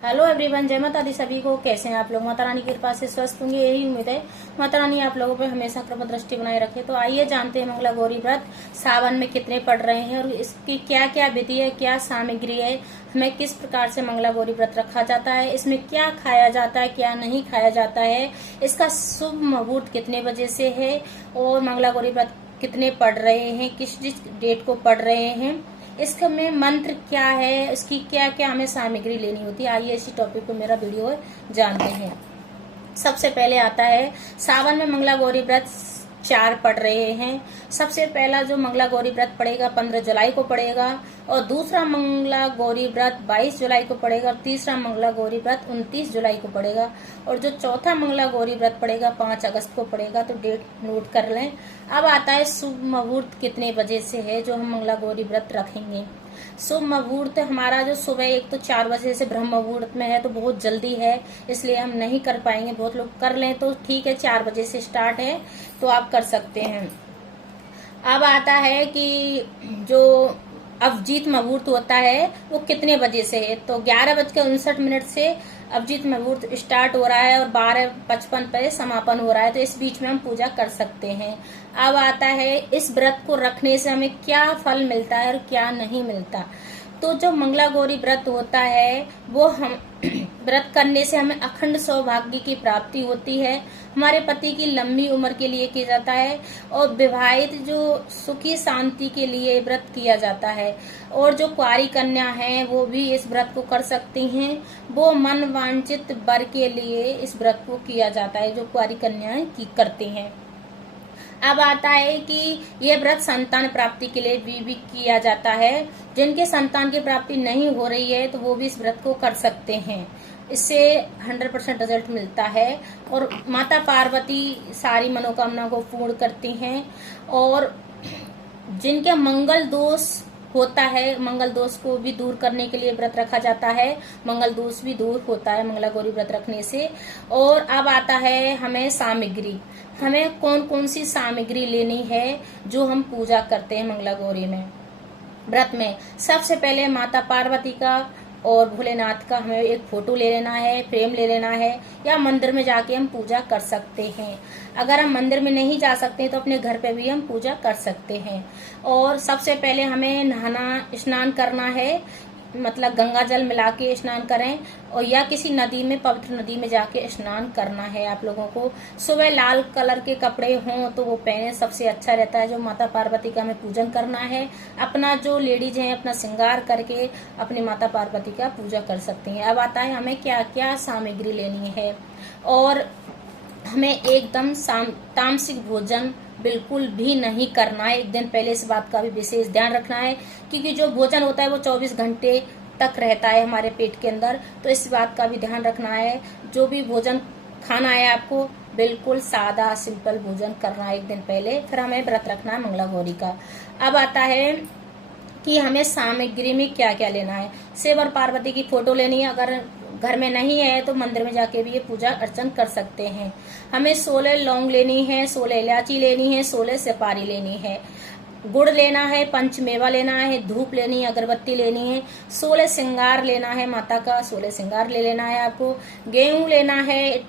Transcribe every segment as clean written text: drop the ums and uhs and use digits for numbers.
Hello everyone, जय माता दी सभी को। कैसे हैं आप लोग? माता रानी की कृपा से स्वस्थ होंगे, यही उम्मीद है। माता रानी आप लोगों पे हमेशा कृपा दृष्टि बनाए रखे। तो आइए जानते हैं मंगला गौरी व्रत सावन में कितने पड़ रहे हैं और इसकी क्या क्या विधि है, क्या सामग्री है, हमें किस प्रकार से मंगला गौरी व्रत रखा जाता है, इसमें क्या खाया जाता है, क्या नहीं खाया जाता है, इसका शुभ मुहूर्त कितने बजे से है और मंगला गौरी व्रत कितने पड़ रहे हैं, किस डेट को पड़ रहे हैं, इसका में मंत्र क्या है, इसकी क्या क्या हमें सामग्री लेनी होती है। आइए इसी टॉपिक पे मेरा वीडियो जानते हैं। सबसे पहले आता है सावन में मंगला गौरी व्रत 4 पड़ रहे हैं। सबसे पहला जो मंगला गौरी व्रत पड़ेगा 15 जुलाई को पड़ेगा और दूसरा मंगला गौरी व्रत 22 जुलाई को पड़ेगा और तीसरा मंगला गौरी व्रत 29 जुलाई को पड़ेगा और जो चौथा मंगला गौरी व्रत पड़ेगा 5 अगस्त को पड़ेगा। तो डेट नोट कर लें। अब आता है शुभ मुहूर्त कितने बजे से है जो हम मंगला गौरी व्रत रखेंगे। शुभ मुहूर्त हमारा जो सुबह एक तो 4 बजे से ब्रह्म मुहूर्त में है, तो बहुत जल्दी है, इसलिए हम नहीं कर पाएंगे। बहुत लोग कर लें तो ठीक है, 4 बजे से स्टार्ट है तो आप कर सकते हैं। अब आता है कि जो अभिजीत मुहूर्त होता है वो कितने बजे से है। तो 11:59 से अभिजीत मुहूर्त स्टार्ट हो रहा है और 12:55 पे समापन हो रहा है। तो इस बीच में हम पूजा कर सकते हैं। अब आता है इस व्रत को रखने से हमें क्या फल मिलता है और क्या नहीं मिलता। तो जो मंगला गौरी व्रत होता है वो हम व्रत करने से हमें अखंड सौभाग्य की प्राप्ति होती है, हमारे पति की लंबी उम्र के लिए किया जाता है और विवाहित जो सुखी शांति के लिए व्रत किया जाता है। और जो कुंवारी कन्या है वो भी इस व्रत को कर सकती हैं। वो मन वांछित वर के लिए इस व्रत को किया जाता है जो कुंवारी कन्याएं की करती हैं। अब आता है कि यह व्रत संतान प्राप्ति के लिए भी किया जाता है। जिनके संतान की प्राप्ति नहीं हो रही है तो वो भी इस व्रत को कर सकते हैं। इससे 100% रिजल्ट मिलता है और माता पार्वती सारी मनोकामना को पूर्ण करती हैं। और जिनके मंगल दोष होता है, मंगल दोष को भी दूर करने के लिए व्रत रखा जाता है। मंगल दोष भी दूर होता है मंगला गौरी व्रत रखने से। और अब आता है हमें सामग्री, हमें कौन कौन सी सामग्री लेनी है जो हम पूजा करते हैं मंगला गौरी में व्रत में। सबसे पहले माता पार्वती का और भोलेनाथ का हमें एक फोटो ले लेना है, फ्रेम ले लेना है, या मंदिर में जाके हम पूजा कर सकते हैं। अगर हम मंदिर में नहीं जा सकते तो अपने घर पे भी हम पूजा कर सकते हैं। और सबसे पहले हमें नहाना स्नान करना है, मतलब गंगा जल मिला के स्नान करें और या किसी नदी में, पवित्र नदी में जाके स्नान करना है। आप लोगों को सुबह लाल कलर के कपड़े हों तो वो पहने, सबसे अच्छा रहता है। जो माता पार्वती का हमें पूजन करना है, अपना जो लेडीज हैं अपना श्रृंगार करके अपनी माता पार्वती का पूजा कर सकती हैं। अब आता है हमें क्या क्या सामग्री लेनी है। और हमें एकदम तामसिक भोजन बिल्कुल भी नहीं करना है। एक दिन पहले इस बात का भी विशेष ध्यान रखना है क्योंकि जो भोजन होता है वो 24 घंटे तक रहता है हमारे पेट के अंदर, तो इस बात का भी ध्यान रखना है। जो भी भोजन खाना है आपको बिल्कुल सादा सिंपल भोजन करना है एक दिन पहले, फिर हमें व्रत रखना है मंगला गौरी का। अब आता है कि हमें सामग्री में क्या क्या लेना है। शिव और पार्वती की फोटो लेनी है, अगर घर में नहीं है तो मंदिर में जाके भी ये पूजा अर्चन कर सकते हैं। हमें 16 लौंग लेनी है, 16 इलायची लेनी है, 16 सुपारी लेनी है, गुड़ लेना है, पंचमेवा लेना है, धूप लेनी है, अगरबत्ती लेनी है, 16 श्रृंगार लेना है माता का, 16 श्रृंगार ले लेना है आपको, गेहूं लेना है,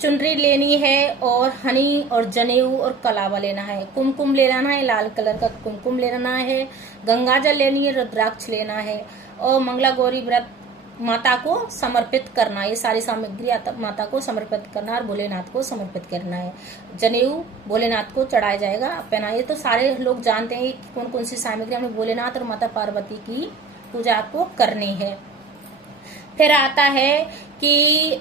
चुनरी लेनी है और हनी और जनेऊ और कलावा लेना है, कुमकुम लेना है, लाल कलर का कुमकुम लेना है, गंगा जल लेनी है, रुद्राक्ष लेना है और मंगला गौरी व्रत माता को समर्पित करना है। ये सारी सामग्री माता को समर्पित करना और भोलेनाथ को समर्पित करना है। जनेऊ भोलेनाथ को चढ़ाया जाएगा, पहनाइए। तो सारे लोग जानते हैं कि कौन कौन सी सामग्री हमें भोलेनाथ और माता पार्वती की पूजा आपको करनी है। फिर आता है कि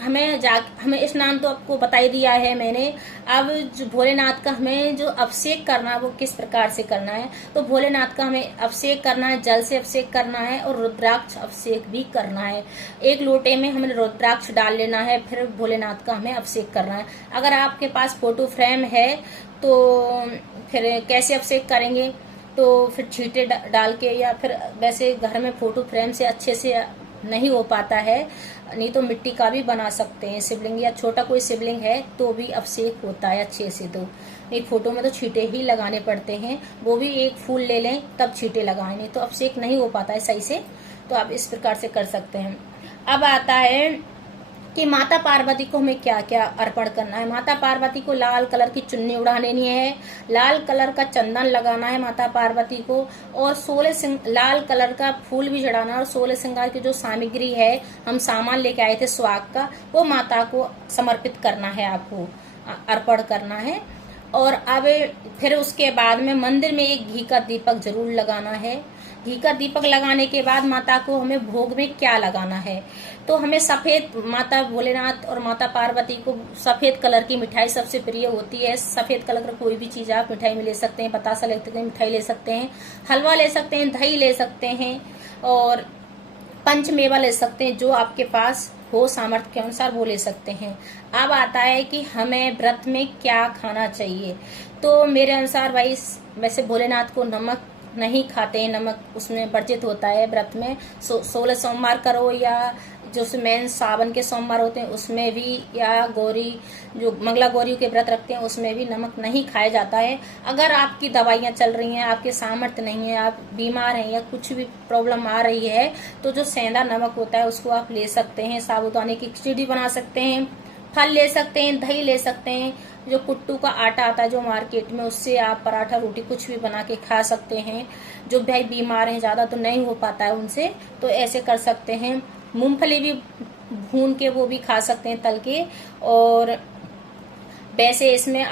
हमें स्नान तो आपको बता ही दिया है मैंने। अब जो भोलेनाथ का हमें जो अभिषेक करना है वो किस प्रकार से करना है। तो भोलेनाथ का हमें अभिषेक करना है, जल से अभिषेक करना है और रुद्राक्ष अभिषेक भी करना है। एक लोटे में हमें रुद्राक्ष डाल लेना है, फिर भोलेनाथ का हमें अभिषेक करना है। अगर आपके पास फोटो फ्रेम है तो फिर कैसे अभिषेक करेंगे, तो फिर छींटे डाल के, या फिर वैसे घर में फोटो फ्रेम से अच्छे से नहीं हो पाता है, नहीं तो मिट्टी का भी बना सकते हैं शिवलिंग, या छोटा कोई शिवलिंग है तो भी अभिषेक होता है अच्छे से। तो नहीं, फोटो में तो छींटे ही लगाने पड़ते हैं, वो भी एक फूल ले लें तब छींटे लगाएं, नहीं तो अभिषेक नहीं हो पाता है सही से। तो आप इस प्रकार से कर सकते हैं। अब आता है कि माता पार्वती को हमें क्या क्या अर्पण करना है। माता पार्वती को लाल कलर की चुन्नी उड़ा लेनी है, लाल कलर का चंदन लगाना है माता पार्वती को, और 16 लाल कलर का फूल भी चढ़ाना है, और 16 श्रृंगार की जो सामग्री है, हम सामान लेके आए थे सुहाग का, वो माता को समर्पित करना है, आपको अर्पण करना है। और अब फिर उसके बाद में मंदिर में एक घी का दीपक जरूर लगाना है। घी का दीपक लगाने के बाद माता को हमें भोग में क्या लगाना है, तो हमें सफेद, माता भोलेनाथ और माता पार्वती को सफेद कलर की मिठाई सबसे प्रिय होती है। सफेद कलर का कोई भी चीज आप मिठाई में ले सकते हैं, बतासा ले सकते हैं, मिठाई ले सकते हैं, हलवा ले सकते हैं, दही ले सकते हैं, और पंचमेवा ले सकते हैं, जो आपके पास हो सामर्थ्य के अनुसार वो ले सकते हैं। अब आता है कि हमें व्रत में क्या खाना चाहिए, तो मेरे अनुसार भाई वैसे भोलेनाथ को नमक नहीं खाते हैं, नमक उसमें वर्जित होता है व्रत में। 16 सोमवार करो, या जो मेन सावन के सोमवार होते हैं उसमें भी, या गौरी जो मंगला गौरी के व्रत रखते हैं उसमें भी नमक नहीं खाया जाता है। अगर आपकी दवाइयां चल रही हैं, आपके सामर्थ्य नहीं है, आप बीमार हैं या कुछ भी प्रॉब्लम आ रही है, तो जो सेंधा नमक होता है उसको आप ले सकते हैं। साबूदाने की खिचड़ी बना सकते हैं, फल ले सकते हैं, दही ले सकते हैं, जो कुट्टू का आटा आता है जो मार्केट में, उससे आप पराठा रोटी कुछ भी बना के खा सकते हैं। जो भाई बीमार हैं, ज्यादा तो नहीं हो पाता है उनसे, तो ऐसे कर सकते हैं। मूंगफली भी भून के वो भी खा सकते हैं तल के, और वैसे इसमें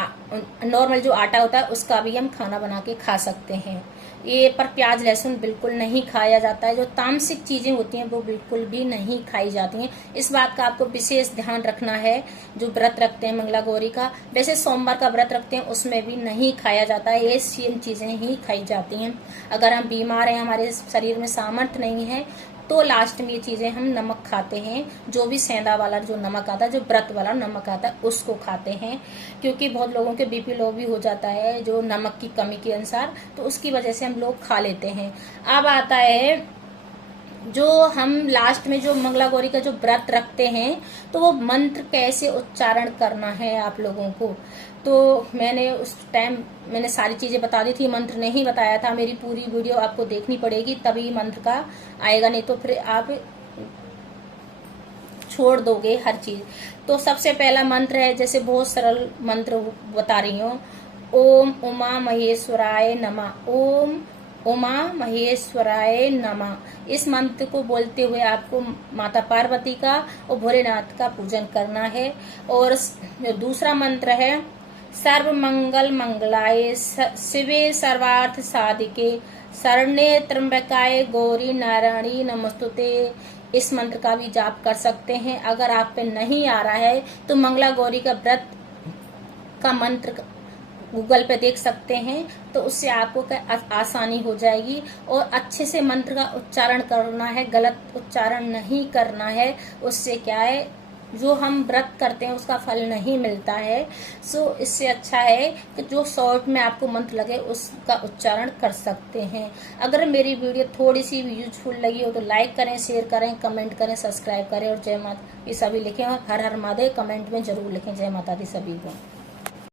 नॉर्मल जो आटा होता है उसका भी हम खाना बना के खा सकते हैं। ये पर प्याज लहसुन बिल्कुल नहीं खाया जाता है। जो तामसिक चीजें होती हैं वो बिल्कुल भी नहीं खाई जाती हैं। इस बात का आपको विशेष ध्यान रखना है जो व्रत रखते हैं मंगला गौरी का। वैसे सोमवार का व्रत रखते हैं उसमें भी नहीं खाया जाता है, ये सेम चीजें ही खाई जाती हैं। अगर हम बीमार हैं, हमारे शरीर में सामर्थ्य नहीं है, तो लास्ट में ये चीजें हम नमक खाते हैं, जो भी सेंधा वाला जो नमक आता है, जो व्रत वाला नमक आता है उसको खाते हैं। क्योंकि बहुत लोगों के बीपी लो भी हो जाता है जो नमक की कमी के अनुसार, तो उसकी वजह से हम लोग खा लेते हैं। अब आता है जो हम लास्ट में जो मंगला गौरी का जो व्रत रखते हैं, तो वो मंत्र कैसे उच्चारण करना है आप लोगों को। तो मैंने उस टाइम मैंने सारी चीजें बता दी थी, मंत्र नहीं बताया था। मेरी पूरी वीडियो आपको देखनी पड़ेगी तभी मंत्र का आएगा, नहीं तो फिर आप छोड़ दोगे हर चीज। तो सबसे पहला मंत्र है, जैसे बहुत सरल मंत्र बता रही हूँ, ओम उमा महेश्वराय नमः। ओम उमा महेश्वराय नमः। इस मंत्र को बोलते हुए आपको माता पार्वती का और भोलेनाथ का पूजन करना है। और जो दूसरा मंत्र है, सर्व मंगल मंगलाय शिवे सर्वार्थ साधिके शरण्ये त्र्यंबकाय गौरी नारायणी नमस्तुते। इस मंत्र का भी जाप कर सकते हैं। अगर आप पे नहीं आ रहा है तो मंगला गौरी का व्रत का मंत्र गूगल पे देख सकते हैं, तो उससे आपको आसानी हो जाएगी। और अच्छे से मंत्र का उच्चारण करना है, गलत उच्चारण नहीं करना है। उससे क्या है, जो हम व्रत करते हैं उसका फल नहीं मिलता है। सो इससे अच्छा है कि जो शॉर्ट में आपको मंत्र लगे उसका उच्चारण कर सकते हैं। अगर मेरी वीडियो थोड़ी सी भी यूजफुल लगी हो तो लाइक करें, शेयर करें, कमेंट करें, सब्सक्राइब करें, और जय माता दी सभी लिखें, और हर हर महादेव कमेंट में जरूर लिखें। जय माता दी सभी को।